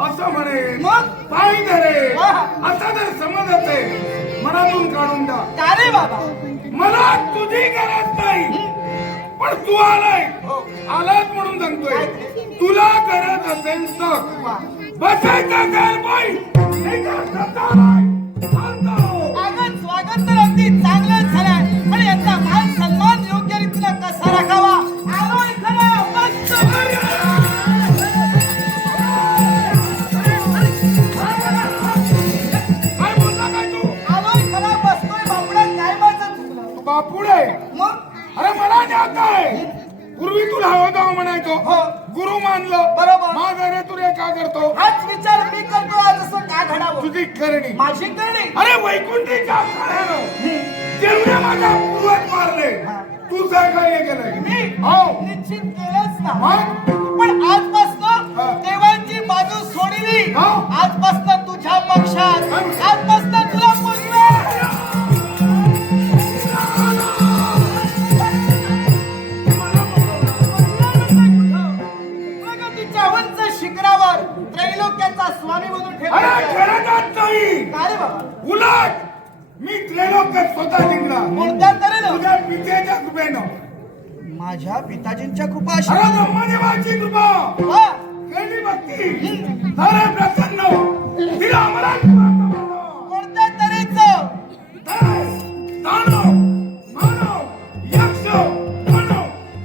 असं म्हणे मग पायी धरे असा जर समज असेल मनातून काढून द्या. का रे बाबा? मला तुझी गरज नाही, पण तू आलाय आलाच म्हणून सांगतोय. तुला गरज असेल तर बसायचं काय बाई स्वागत तर अगदी चांगलंच झालंय, पण याचा मान सन्मान योग्य रीतीने कसा राखावा आलोय खरं मस्त. बापूड आहे मग? अरे मला न्यात आहे. पूर्वी तुला हवं जावं म्हणायचो, गुरु मानलं बरोबर. मग अरे तुला का करतो हाच विचार मी करतो आज असं का घडावं. तुझी करणी माझी करणी. अरे वैकुंठीच्या खाण्यानं जेवढे माझ्या पूर्वज मारले तू सहकार्य केलंय. मी हो निश्चित केलंच ना. मग पण आजपासून देवांची बाजू सोडली. आजपासून तुझ्या पक्षात, आजपासून तुला बोललो. शिखरावर त्रैलोक्याचा स्वामी म्हणून ठेवला. उलट मी त्रैलोक्यात स्वतः जिंकला. कोणत्या तऱ्हेनं? तुझ्या पित्याच्या कृपेनं. माझ्या पिताजींच्या कृपा. ब्रह्मदेवाची कृपा केली भक्ती सारे प्रसन्न तिला आम्हाला कोणत्या तऱ्हेचं? दानव मानव यक्ष मानव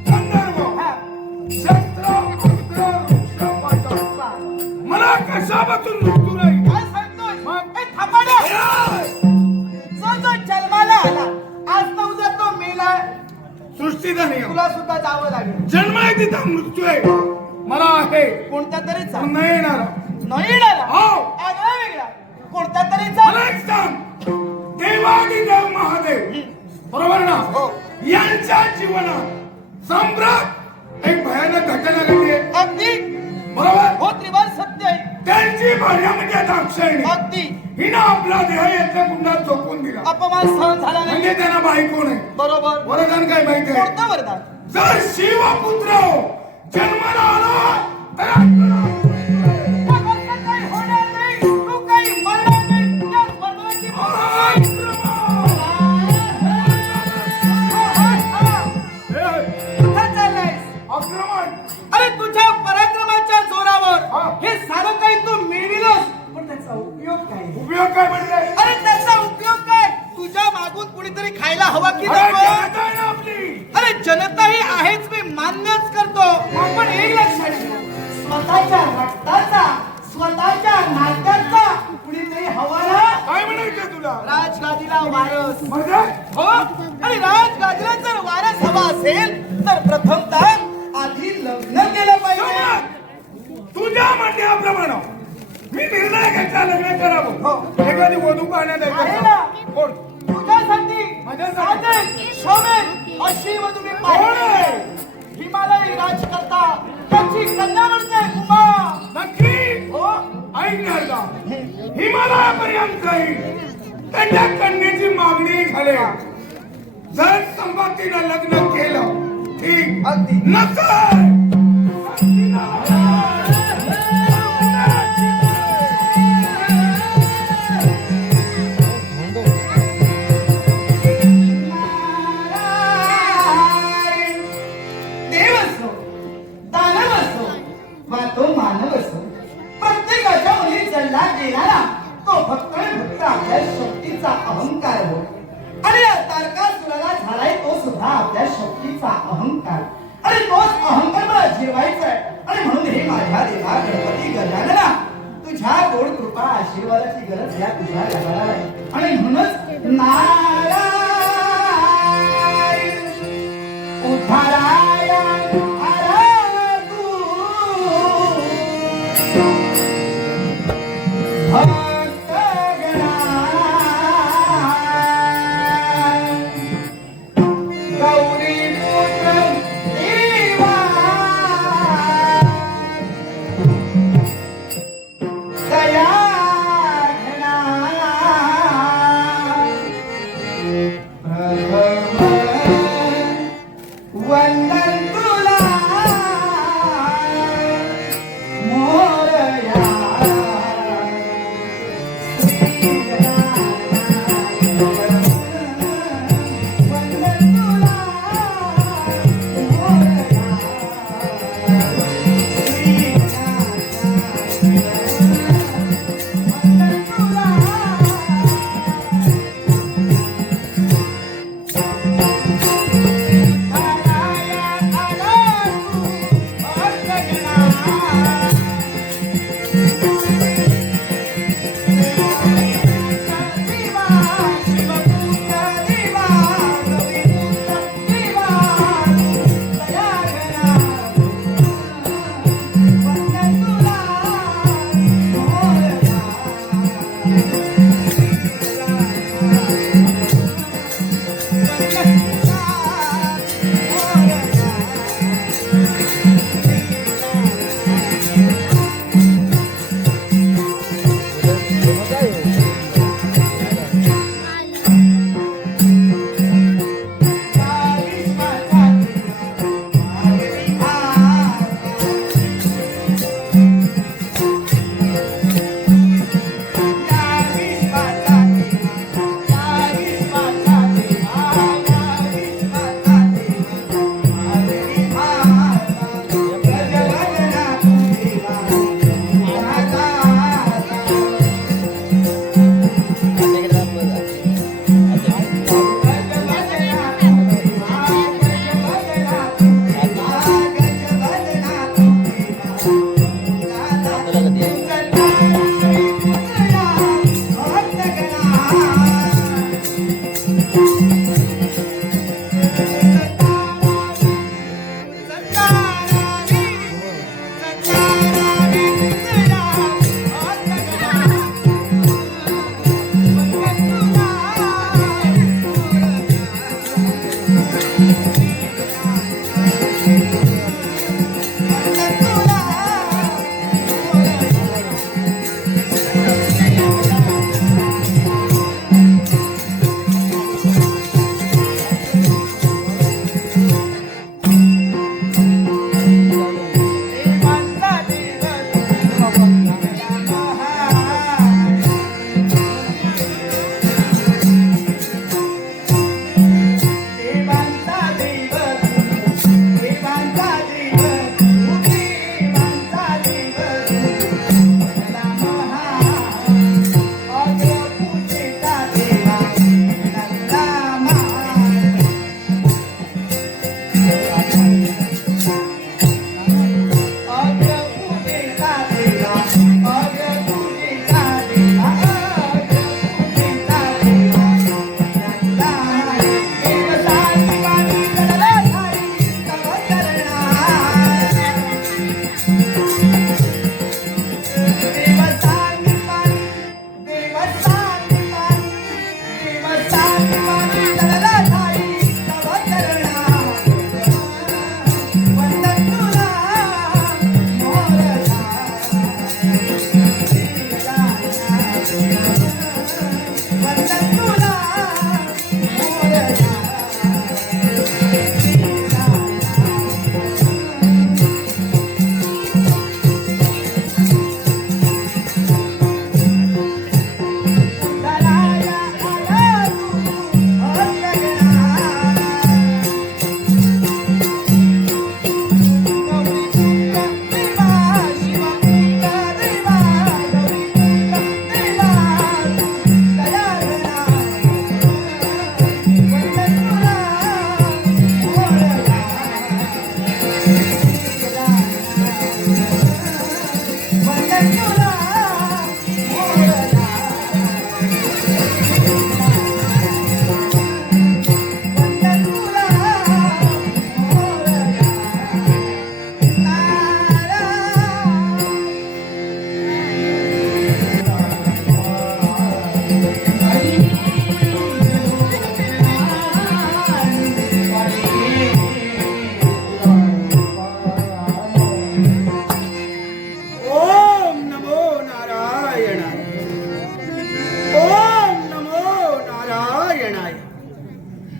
गंधर्व शस्त्र अस्त्र मला कशापासून मृत्यू नाही. काय सांगतोय? थांबाडा. जो जन्माला आला आज न उद्या तो मेला. सृष्टीचा नियम. तुला सुद्धा जावं लागेल. जन्म आहे तिचा मृत्यू आहे. मला आहे कोणत्या तरीचा? नाही येणार. नाही येणार. हो आगळा वेगळा कोणत्या तरीचा? मला एक सांग. देवादिदेव महादेव बरोबर ना यांच्या जीवनात सम्राट एक भयानक घटना घडली आहे. अगदी बरोबर. हो त्रिवार सत्य आहे. त्यांची भार्या म्हणजे दाक्षायणी. अगदी हिनं आपला देह येथल्या कुंडात झोपून दिला. अपमान सहन झाला नाही. म्हणजे त्यांना बायको नाही. बरोबर. वरदान काय माहिती आहे? कोणतं वरदान? जर शिवपुत्र जन्माला आला तर काही होणार नाही, तू काही मरणार नाही. या स्वर्गाची कुठं चाललायस? आक्रमण. अरे तुझ्या पराक्रमाच्या जोरावर हे सारं काही तू मिळविलंस, पण त्याचा उपयोग काय? उपयोग काय म्हणजे? अरे त्याचा उपयोग काय? तुझ्या मागून कुणीतरी खायला हवा की अरे नको? जनता आहे ना आपली. अरे जनता ही आहेच, मी मान्यच करतो. पण एक लक्षात ठेव, स्वतःच्या रक्ताचा, स्वतःच्या नात्याचा कुणीतरी हवाला काय म्हणायचं तुला? राजगादीला वारस. म्हणजे हो. आणि राजगादीला जर वारस हवा असेल तर प्रथमतः आधी लग्न केलं पाहिजे. तुझ्या म्हणण्याप्रमाणे मी निर्णय घेतला लग्न करावं. एखादी वधू पाहण्यात आहे ना? कोण? तुझ्यासाठी माझ्यासाठी शोभेल अशी वधू मी पाहिजे. हिमालयी राजकर्ता त्याची कन्या म्हणते उमा. नक्की हो. ऐकणार का? हिमालयापर्यंत जाईल त्यांच्या कन्येची मागणी घाले. जर संपत्तीनं लग्न केलं ठीक, अगदी नसेल देव असो, दानव असो, वा तो मानव असो, प्रत्येकाच्या मुली जन्मात देणारा तो भक्त आणि भक्त आपल्या शक्तीचा अहंकार हो. माझा आपल्या शक्तीचा अहंकार. आणि तोच अहंकार मला जिरवायचा आहे. आणि म्हणून हे माझ्या देवा गणपती गजानना, तुझ्या गोड कृपा आशीर्वादाची गरज या तुझ्या घराला आहे. आणि म्हणूनच नारायण उद्धाराया आला तू भक्तगणा गौरीपुत्र देवा दया घना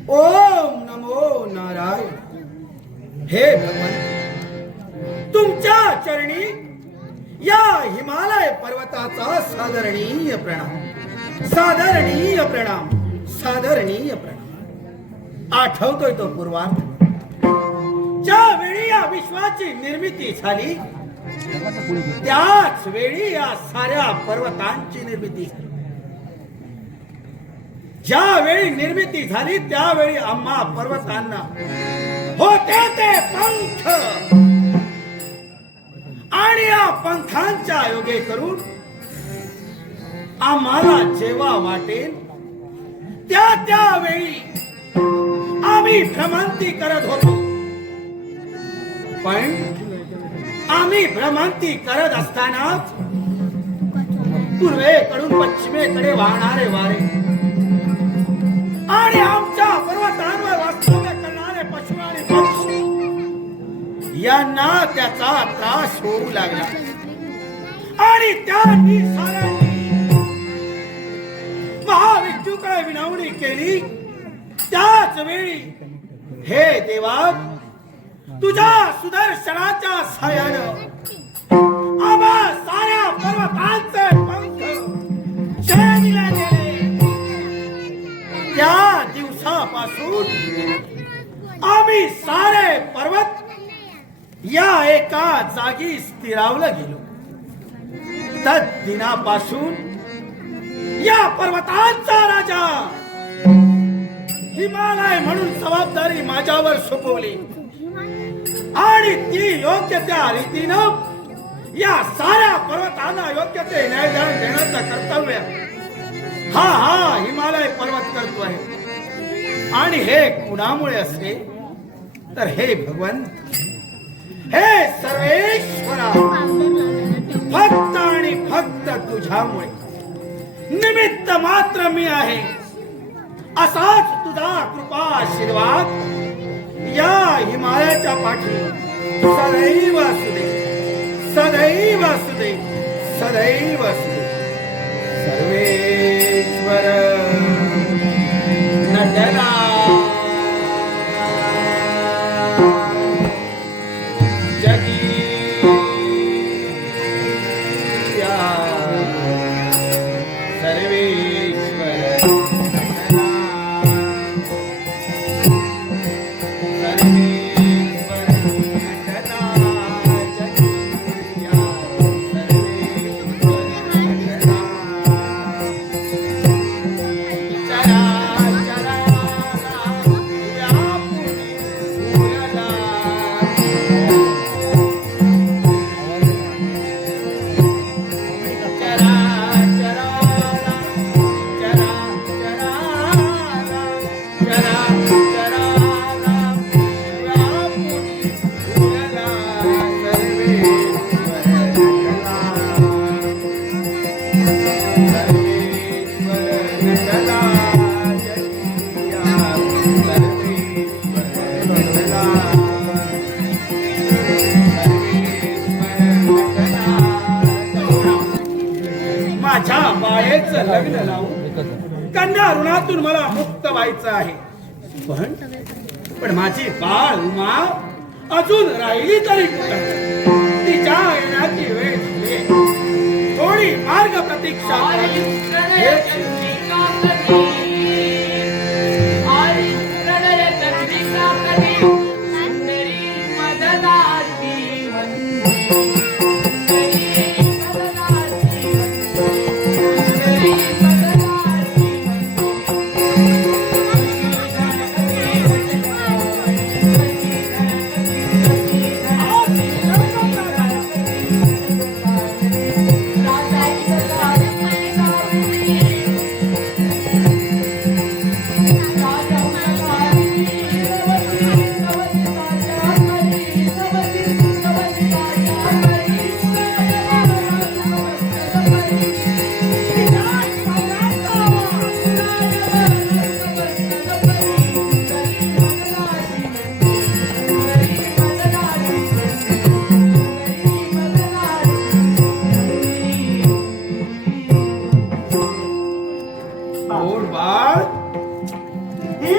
ओम नमो नारायण. हे भगवान, तुमच्या चरणी या हिमालय पर्वताचा सादरणीय प्रणाम, सादरणीय प्रणाम, सादरणीय प्रणाम. आठवतोय तो पूर्वार्ध, ज्या वेळी या विश्वाची निर्मिती झाली त्याच वेळी या साऱ्या पर्वतांची निर्मिती झाली. ज्यावेळी निर्मिती झाली त्यावेळी आम्हा पर्वतांना होते ते पंख, आणि या पंखांच्या योगे करून आम्हाला जेव्हा वाटेल त्यावेळी आम्ही भ्रमंती करत होतो. पण आम्ही भ्रमंती करत असतानाच पूर्वेकडून पश्चिमेकडे वाहणारे वारे आणि आमच्या पर्वतांवर वास्तव्य करणारे पशु आणि पक्षी यांना त्याचा त्रास होऊ लागला. आणि त्यांनी साऱ्यांनी महाविष्णूकडे विनवणी केली. त्याच वेळी हे देवा, तुझ्या सुदर्शनाच्या साह्यानं आम्हा साऱ्या पर्वतांचे पंख शरणीला गेले. त्या दिवसापासून आम्ही सारे पर्वत या एका जागी स्थिरावलं गेलो. तद दिनापासून या पर्वतांचा राजा हिमालय म्हणून जबाबदारी माझ्यावर सोपवली आणि ती योग्य त्या रीतीनं या साऱ्या पर्वतांना योग्य ते न्यायदान देण्याचं कर्तव्य हा हिमालय पर्वत करतोय. आणि हे कुणामुळे असते तर हे भगवंत, हे सर्वेश्वरा, फक्त आणि फक्त तुझ्यामुळे निमित्त मात्र मी आहे. असाच तुझा कृपा आशीर्वाद या हिमालयाच्या पाठी सदैव असू दे, सदैव असू दे, सदैव असू दे. सर्वेश्वर नटरा माझ्या बाळेचं लग्न लावून कन्या ऋणातून मला मुक्त व्हायचं आहे. पण माझी बाळ उमा अजून राहिली तरी कुठं? तिच्या येण्याची वेळ झाली. थोडी मार्ग प्रतीक्षा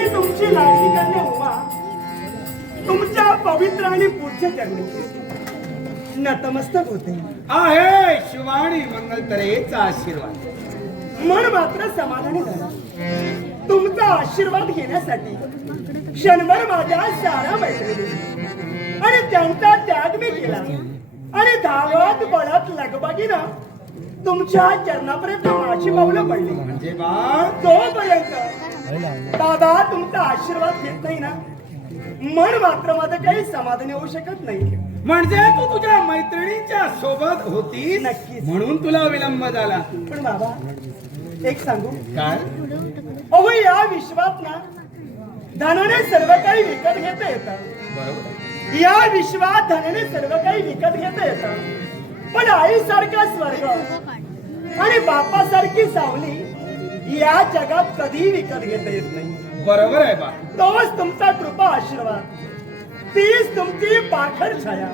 मी तुमची लाडकी कन्या उमा तुमच्या पवित्र आणि पूज्य चरणी नतमस्तक होते. आहे शिवाणी मंगलतरेचा आशीर्वाद. मन मात्र समाधानी झाला. तुमचा आशीर्वाद घेण्यासाठी क्षणभर माझ्या सारा मैत्रिणी आणि त्यांचा त्याग मी केला आणि धावत पळत लगबगीनं तुमच्या चरणापर्यंत माझी पावलं पडली. म्हणजे बाळ तोपर्यंत दादा तुमचा आशीर्वाद घेत नाही ना, मन मात्र माझं काही समाधानी होऊ शकत नाही. म्हणजे तू तुझ्या मैत्रिणींच्या सोबत होती नक्कीच. म्हणून तुला विलंब झाला. पण बाबा एक सांगू, काय? अहो या विश्वात ना धनाने सर्व काही विकत घेता येतं. बरोबर. या विश्वात धनाने सर्व काही विकत घेता येतं, पण आईसारखा स्वर्ग आणि बापासारखी सावली या जगात कधी विकत घेता येत नाही. बरोबर आहे बा. तोच तुमचा कृपा आशीर्वाद, तीच तुमची पाखर छाया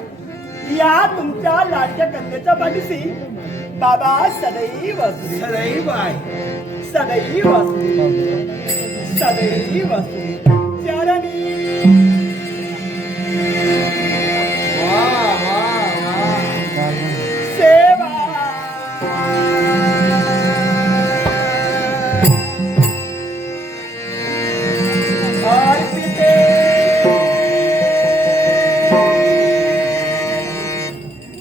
या तुमच्या लाडक्या कन्येच्या पाठीशी बाबा सदैव असू दे. सदैव आहे. सदैव असू दे. सदैव असू दे. चरणी वा वा वा. सेवा अर्पिते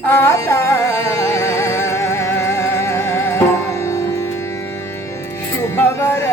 आता शुभवर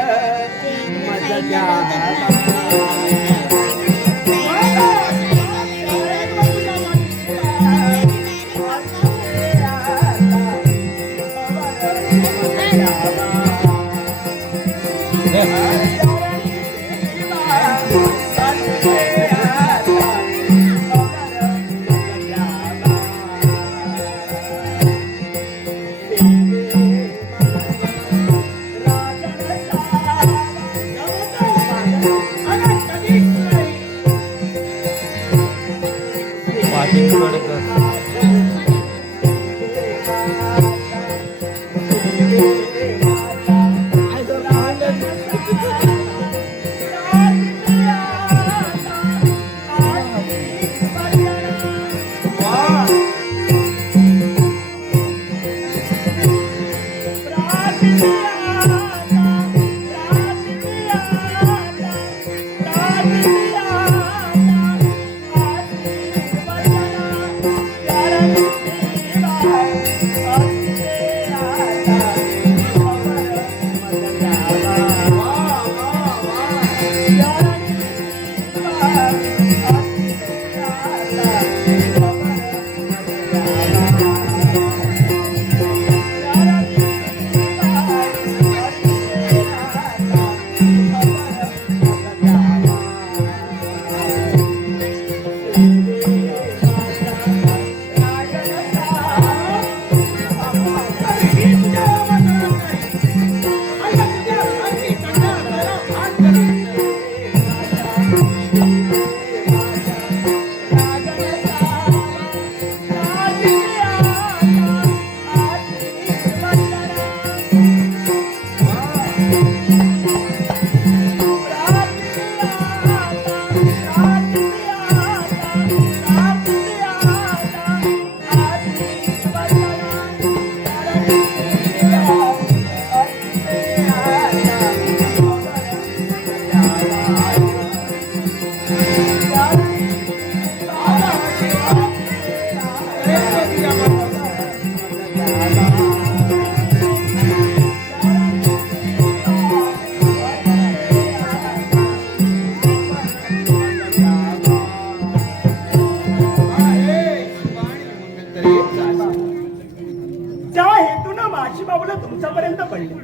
मज तुमच्यापर्यंत पडले.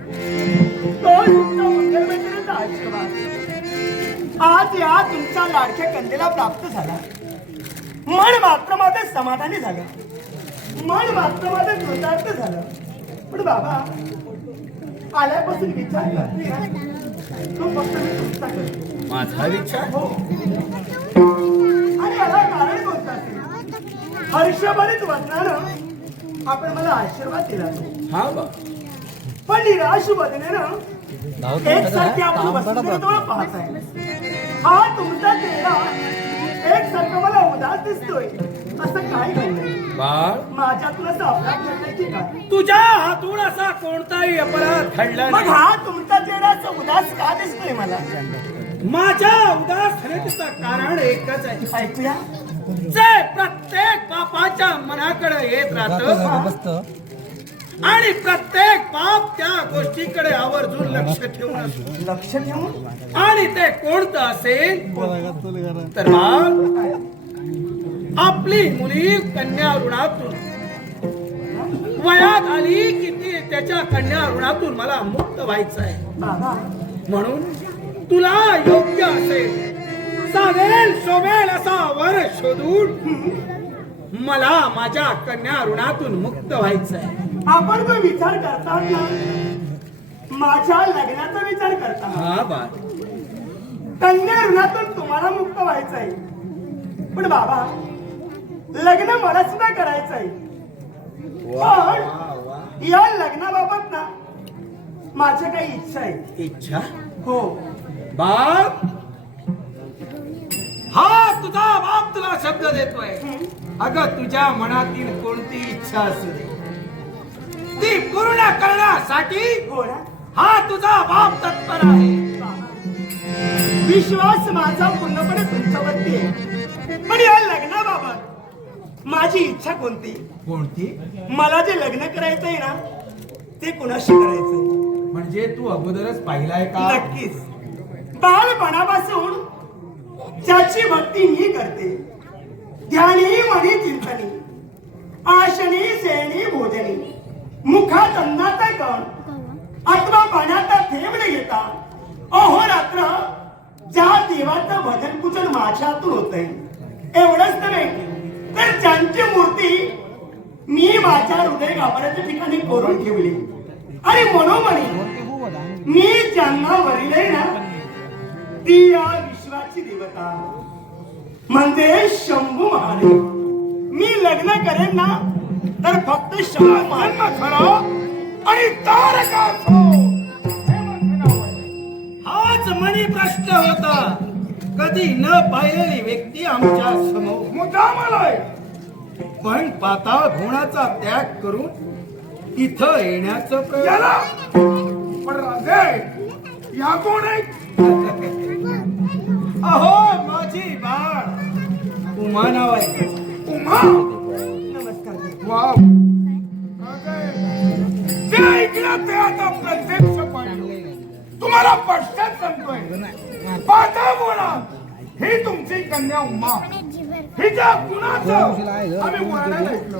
तो तुमचा मंगलमैत्रीचा आशीर्वाद आज या तुमच्या लाडक्या कन्येला प्राप्त झाला. मन मात्र माझं समाधानी झालं, मन मात्र माझं कृतार्थ झालं. पण बाबा आल्यापासून विचार करते ना, तो फक्त मी तुमचा करतो. माझा विचार हो. आणि याला कारण कोणतं असेल? हर्षभरित वचनानं आपण मला आशीर्वाद दिला. हा बा. पण निराश वदनेनं एकसारखी आपण वसुंधरेजवळ पाहत आहे. हा तुमचा चेहरा एकसारखा मला उदास दिसतोय. असं काय घडलंय? बाळ, माझ्यातून असं अपराध घडलाय की काय? तुझ्या हातून असा कोणताही अपराध घडला मग नाही. हा तुमचा चेहरा असं उदास का दिसतोय मला? माझ्या उदास होण्याचं कारण एकच आहे. ऐकूया. जे प्रत्येक पापाच्या मनाकडे येत राहत आणि प्रत्येक पाप त्या गोष्टीकडे आवर्जून लक्ष ठेवून असतो. लक्ष ठेवून. आणि ते कोणतं असेल तर बाळ, आपली मुली कन्या ऋणातून वयात आली की ती त्याच्या कन्या ऋणातून मला मुक्त व्हायचं आहे. बाबा, म्हणून तुला योग्य असेल, चालेल, शोभेल असा वर शोधून मला माझ्या कन्या ऋणातून मुक्त व्हायचं आहे. आपण जो विचार करतात ना, माझ्या लग्नाचा विचार करता. हा बाळ, कन्या ऋणातून तुम्हाला मुक्त व्हायचंय. पण बाबा, लग्न मला सुद्धा करायचंय. पण या लग्नाबाबत ना माझ्या काही इच्छा आहे. इच्छा? हो. बाळ, हा तुझा बाप तुला शब्द देतोय. अगं, तुझ्या मनातील कोणती इच्छा असू दे, ती पूर्ण करण्यासाठी हो ना? हा तुझा बाप तत्पर आहे. विश्वास माझा पूर्णपणे तुमच्यावरती आहे. पण या लग्नाबाबत माझी इच्छा कोणती? कोणती? मला जे लग्न करायचंय ना, ते कुणाशी करायचंय? म्हणजे तू अगोदरच पाहिलाय का? नक्कीच. बालपणापासून ज्याची भक्ती मी करते, ध्यानी मनी चिंतनी, आशनी सेनी भोजनी, मुखात अन्नाचा कण, अथवा पाण्याचा थेंब न घेता अहोरात्र ज्या देवाचं भजन पूजन माझ्या हातून होतंय, एवढंच नव्हे तर ज्यांची मूर्ती मी माझ्या हृदय गाभाऱ्याच्या ठिकाणी कोरून ठेवली आणि मनोमनी मी ज्यांना वरिले ना, ती या विश्वाची देवता म्हणजे शंभू महादेव. मी लग्न करेन ना तर फक्त शंभू महादेव खरा आणि तारकाचो हाच मनी प्रश्न होता. कधी न पाहिलेली व्यक्ती आमच्या समोर, मुद्दाम आलाय. पण पाताळ भुवनाचा त्याग करून इथं येण्याचं प्रयत्न. याला पण राजे, या कोण आहे? अहो माझी बाळ, उमा नाव आहे. उमा. नमस्कार. वाव. ते ऐकलं ते आता प्रत्यक्ष पाहिलं. तुम्हाला पश्चात सांगतोय, पाता बोला, ही तुमची कन्या उमा. हिच्या गुणाचं आम्ही वर्णन ऐकलं,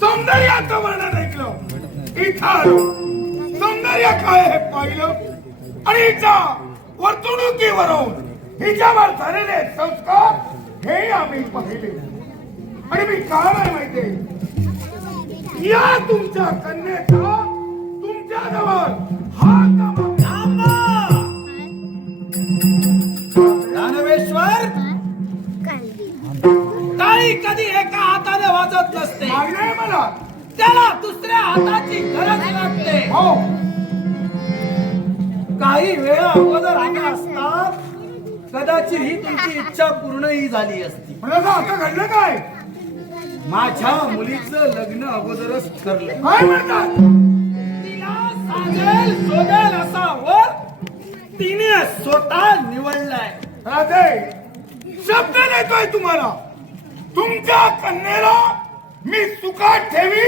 सौंदर्याचं वर्णन ऐकलं. इथं आलो, सौंदर्य काय हे पाहिलं आणि हिच्या वर्तणुकीवरून हिच्यावर झालेले संस्कार हे आम्ही पाहिले. आणि मी काय नाही माहितीये, या तुमच्या कन्येचा तुमच्या जवळ हात दानवेश्वर, टाळी कधी एका हाताने वाजत नसते, मागणे मला. त्याला दुसऱ्या हाताची गरज लागते. हो, काही वेळा अगोदर आला असता कदाचित ही तुमची इच्छा पूर्णही झाली असती. पण आता घडलं काय? माझ्या मुलीचं लग्न अगोदरच ठरलं. काय म्हणतात? तिला साजेल शोधेल असा वर तिने स्वतः निवडलाय. राजे, शब्द देतोय तुम्हाला, तुमच्या कन्येला मी सुखात ठेवी,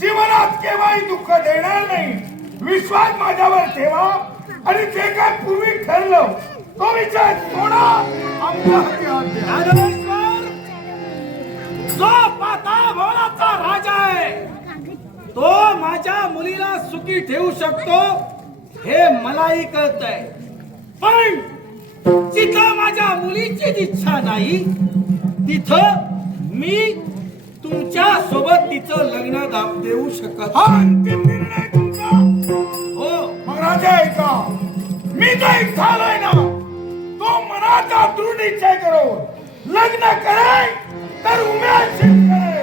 जीवनात केव्हाही दुःख देणार नाही. विश्वास माझ्यावर ठेवा आणि जे काय पूर्वी ठरलं तो विचार सोडा. आमच्या हाती हात द्या. दानवेश्वर, जो पाताळ भुवनाचा राजा आहे तो माझ्या मुलीला सुखी ठेवू शकतो हे मलाही कळतंय. पण जिथं माझ्या मुलीची इच्छा नाही तिथं मी तुमच्या सोबत तिचं लग्न देऊ शकत. हा अंतिम निर्णय तुमचा. हो, मग राजा ऐका, मी जो इथं आलोय ना, तो मनाचा दृढ निश्चय करो. लग्न करे तर उमेदशीर करे.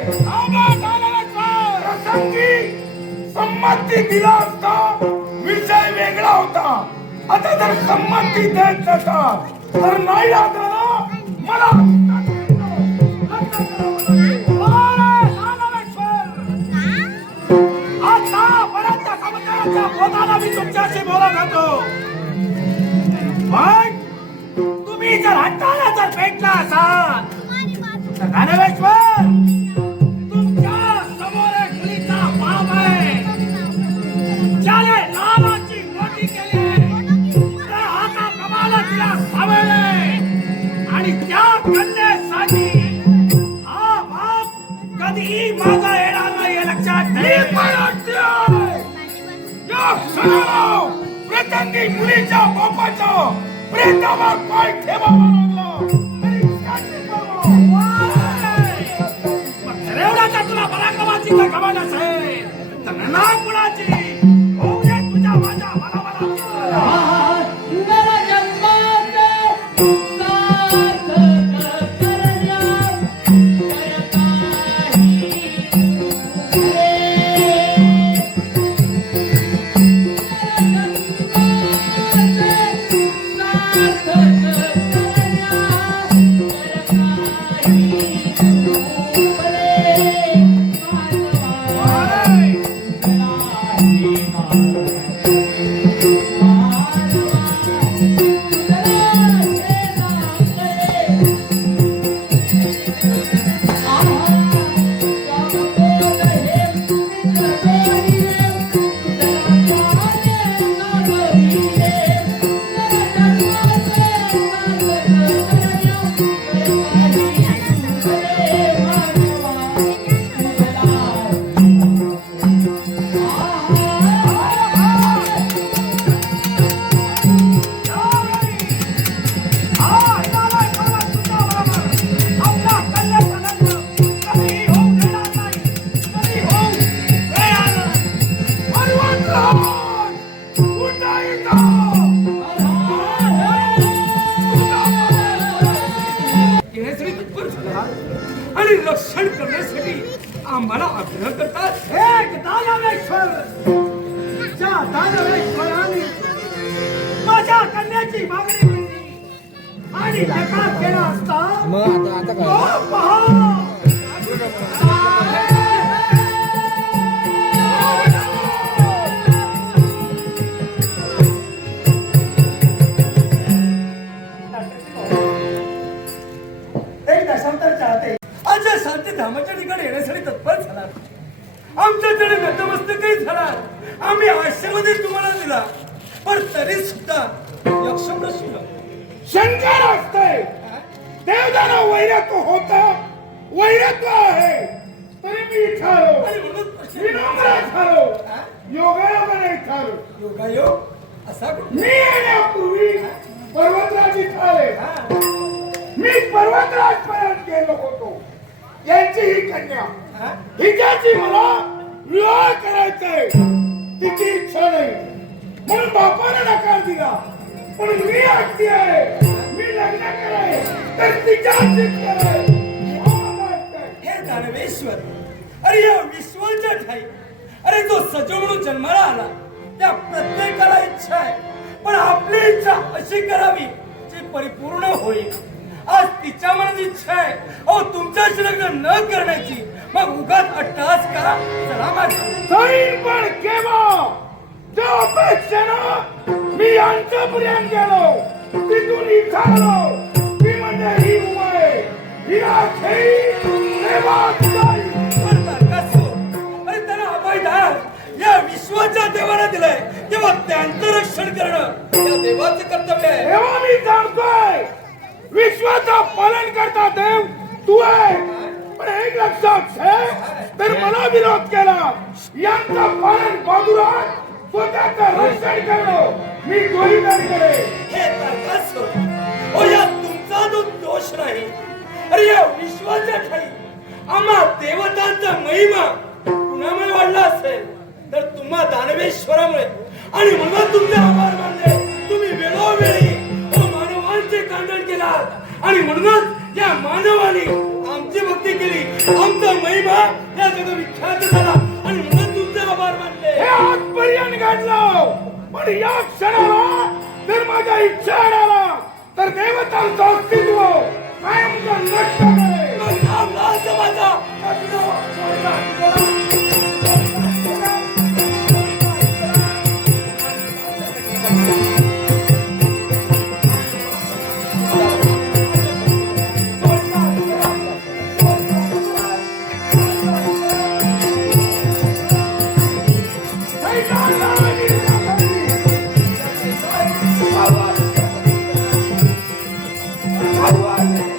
प्रसंगी संमती दिला असता विषय वेगळा होता. आता जर संमती देत नसाल तर नाही आलं मला आतापर्यंत समुद्राच्या पोटाला मी तुमच्याशी बोलत होतो, पण तुम्ही जर हट्टाला जर पेटला असाल तर दानवेश्वर तुमच्या समोर एक मुलीचा बाप आहे, ज्याने लालाची मोठी केली आहे, त्या हाता कमाला तिला सावळले आणि त्या कन्येसाठी हा बाप कधीही मागा येणार नाही हे लक्षात मी ठेवा. पण हत्या या क्षणाला प्रचंडी मुलीच्या बापाचं प्रेतावर पाय ठेवावा लागला तरी त्याची बाबा. एवढ्याचा तुला पराक्रमाची तर कमाल असेल तर ना कुणाची होऊ दे तुझ्या माझ्या मला मेरा जन्माचे सार्थक करण्या येण्यासाठी तत्पर झाला आणि रक्षण करण्यासाठी आम्हाला आग्रह करतात. एक दानवेश्वर, ज्या दानवेश्वराने माझ्या कन्याची मागणी केली आणि नकार केला असता तो पहा. एक दशांतर चाहते आज या शांती धामाच्या ठिकाणी येण्यासाठी तत्पर झाला. आमच्याकडे नतमस्तकही झाला, आम्ही आश्रममध्ये तुम्हाला दिला, पण तरी सुद्धा यक्षप्रश्न शंकर असतंय देवदाना वैरत्व होतं, वैरत्व आहे तरी मी इथं आलो, आणि म्हणून प्रश्न विनम्र झालो, योगायोगाने इथं आलो. योगायोग असा कुठला? मी येण्यापूर्वी पर्वतराज इथं आले. मी पर्वतराज पर्यंत गेलो होतो. यांची ही कन्या, हिच्याची मला विवाह करायचंय, तिची इच्छा नाही म्हणून बापाने नकार दिला. पण मी अगदी आहे, मी लग्न कराय तर तिच्याशी कराय. हे दानवेश्वर, अरे या विश्वाच्या ठाई, अरे जो सजो म्हणून जन्माला आला त्या प्रत्येकाला इच्छा आहे, पण आपली इच्छा अशी करावी जी परिपूर्ण होईल. आज तिच्या मनात इच्छा आहे अहो तुमच्याशी लग्न न करण्याची, मग उगाच अट्टहास करा. चला माझ्या जाईन पण केव्हा त्या अपेक्षेनं मी यांच्यापर्यंत गेलो, तिथून इथं आलो. मी म्हणजे ही उमा आहे, हिला अरे त्यांना अभयदान या विश्वाच्या देवाला दिलंय, तेव्हा त्यांचं रक्षण करणं या देवाचं कर्तव्य आहे. तेव्हा मी जाणतोय विश्वाचा पालन करता देव तू आहे. पण एक लक्षात ठेव, तर मला विरोध केला यांचं पालन बाजूला स्वतःचं रक्षण करणं मी तोही नाही करेन. हे तर्कास्वर, ओ या तुमचा जो दोष नाही. अरे या विश्वाच्या ठाई आम्हा देवतांचा महिमा कुणामुळे वाढला असेल तर तुम्हा दानवेश्वरामुळे, आणि म्हणून तुमचे आभार मानले. तुम्ही वेळोवेळी मानवांचे खंडन केलात आणि म्हणूनच या मानवाने आमची भक्ती केली. आमचा महिमा या जग विख्यात झाला आणि म्हणून तुमचे आभार मानले. हे आजपर्यंत घडलं, पण या क्षणाला जर माझ्या इच्छा आला तर देवतांचं अस्तित्व कायमचं नष्ट करेल. आवाज